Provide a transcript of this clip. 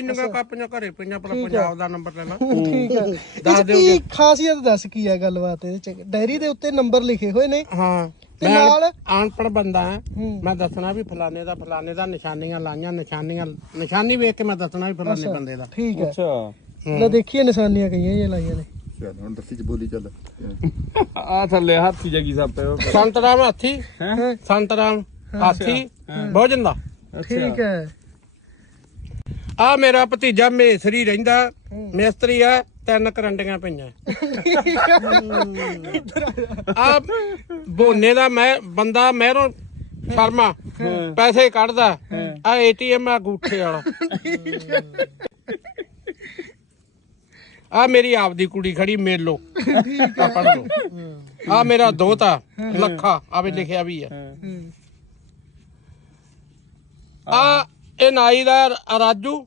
ਇੰਨੀਆਂ ਕਾਪੀਆਂ ਘਰੇ ਪਈਆਂ ਪਰ ਪੰਜਾਬ ਦਾ ਨੰਬਰ ਲੈ ਲਾ। ਠੀਕ ਹੈ ਦੱਸ ਦਿਓ ਕੀ ਖਾਸੀਅਤ ਦੱਸ ਕੀ ਹੈ ਗੱਲਬਾਤ ਇਹਦੇ ਚ? ਡਾਇਰੀ ਦੇ ਉੱਤੇ ਨੰਬਰ ਲਿਖੇ ਹੋਏ ਨੇ। ਹਾਂ। ਤੇ ਮੈਂ ਨਾਲ- ਅਨਪੜ ਬੰਦਾ। ਮੈਂ ਦੱਸਣਾ ਵੀ ਫਲਾਣੇ ਦਾ ਫਲਾਣੇ ਦਾ ਨਿਸ਼ਾਨੀਆਂ ਲਾਈਆਂ ਨਿਸ਼ਾਨੀਆਂ ਨਿਸ਼ਾਨੀ ਵੇਖ ਕੇ ਮੈਂ ਦੱਸਣਾ ਵੀ ਫਲਾਣੇ ਬੰਦੇ ਦਾ। ਠੀਕ ਹੈ ਅੱਛਾ। ਲੈ ਦੇਖੀਏ ਨਿਸ਼ਾਨੀਆਂ ਕਈਆਂ ਇਹ ਲਾਈਆਂ ਨੇ। ਚੱਲ ਹੁਣ ਦੱਸੀ ਚ ਬੋਲੀ ਚੱਲ। ਆ ਥੱਲੇ ਹਾਥੀ ਜਗੀ ਸਾਪੇ ਸੰਤਰਾਮ ਹਾਥੀ। ਹੈਂ? ਸੰਤਰਾਮ ਹਾਥੀ। ਭੋਜਨ ਦਾ ਠੀਕ ਹੈ। ਆ ਮੇਰਾ ਭਤੀਜਾ ਮੇਸਰੀ ਰਹਿੰਦਾ, ਮਿਸਤਰੀ ਆ, ਤਿੰਨ ਕਰੰਡੀਆਂ ਪਈਆਂ। ਆ ਬੋਨੇ ਦਾ ਮੈਂ, ਬੰਦਾ ਮਹਿਰੋਂ ਸ਼ਰਮਾ, ਪੈਸੇ ਕੱਢਦਾ, ਆ ਏਟੀਐਮ ਆ ਗੂਠੇ ਵਾਲਾ। ਆ ਮੇਰੀ ਆਪਦੀ ਕੁੜੀ ਖੜੀ ਮੇਲੋ, ਆ ਪੜ ਲਓ। ਆ ਮੇਰਾ ਦੋਤਾ, ਲੱਖਾ ਆਵੇ ਲਿਖਿਆ ਵੀ ਆ। ਆ ਇਹ ਨਾਈ ਦਾ ਰਾਜੂ।